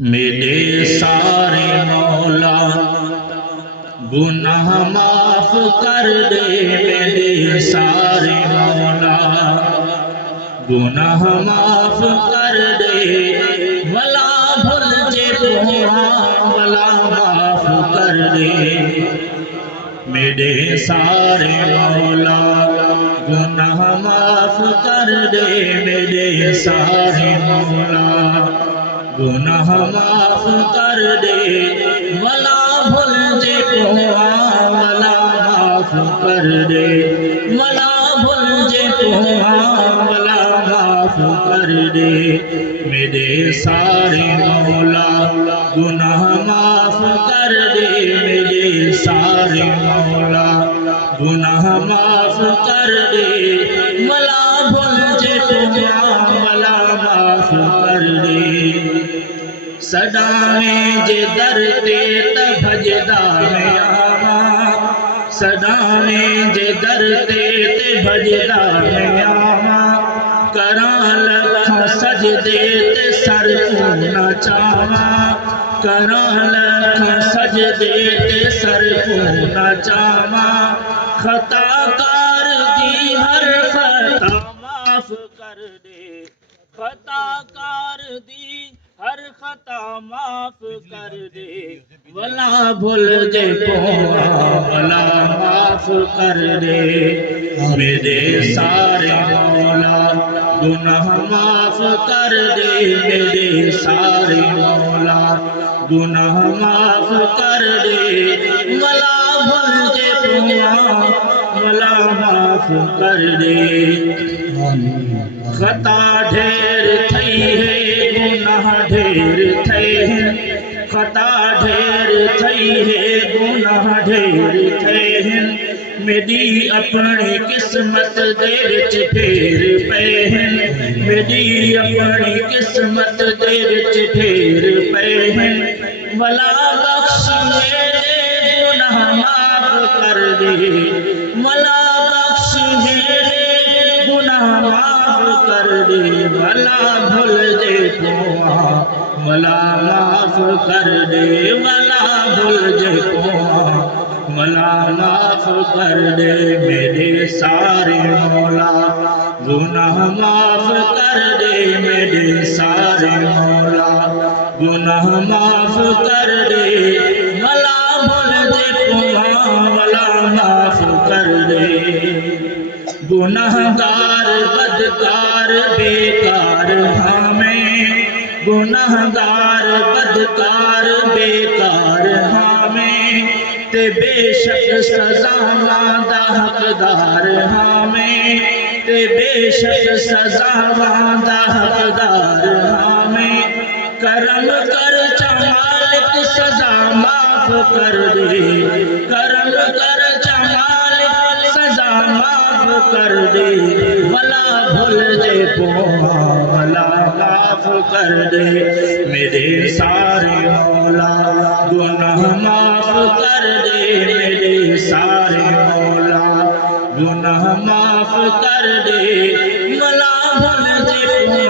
میرے سارے مولا گناہ معاف کر دے، میرے سارے مولا گناہ معاف کر دے، ولا بھول جے ولا معاف کر دے، میرے سارے مولا گناہ معاف کر دے، میرے سارے مولا گناہ معاف کر دے، ولا بھول جے ولا معاف کر دے، ولا بھول جے ولا معاف کر دے، میرے سارے مولا گناہ معاف کر دے، میرے سارے مولا گناہ معاف کر دے، ولا بھول جے ولا معاف کر دے، سداویں جے در تے تے بھجدا میں آواں، سداویں جے در تے تے بھجدا میں آواں، کراں لکھاں سجدے تے سر کو نچاواں، کراں لکھاں سجدے تے سر کو نچاواں، خطا کار دی ہر خطا معاف کر دے، خطا کار دی ہر خطا معاف کر دے، ولا بھول جے ولا معاف کر دے، میرے سارے مولا گناہ معاف کر دے، میرے سارے مولا گناہ معاف کر دے، ولا بھول جے ولا معاف کر دے، خطا ڈھیر تھئی ہے گناہ ڈھیر تھے ہیں، خطا ڈھیر تھئی ہے گناہ ڈھیر تھے ہیں، میری اپنی قسمت دے وچ پھیر پے ہیں، میری اپنی قسمت دے وچ پھیر پے ہیں، ولا بخش میرے گناہ معاف کر دے، ولا بخش میرے گناہ معاف کر دے، ولا بھول دے ولا معاف کر دے، ولا بھول جے ولا معاف کر دے، میرے سارے مولا گناہ معاف کر دے، میرے سارے مولا گناہ معاف کر دے، ولا بھول جے ولا معاف کر دے، گناہ گار بدکار بیکار ہمیں، گناہ گار بدکار بیکار ہمیں، تے بے شک سزاواں دا حقدار ہمیں، تے بے شک سزاواں دا حقدار ہمیں، کرم کر چا مالک سزا معاف کر دے، کرم کر چا مالک سزا معاف کر دے، ولا بھول جے ولا معاف کر دے، میرے سارے مولا گناہ معاف کر دے، میرے سارے مولا گناہ معاف کر دے، ولا بھول جے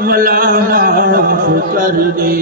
ولا معاف کر دے۔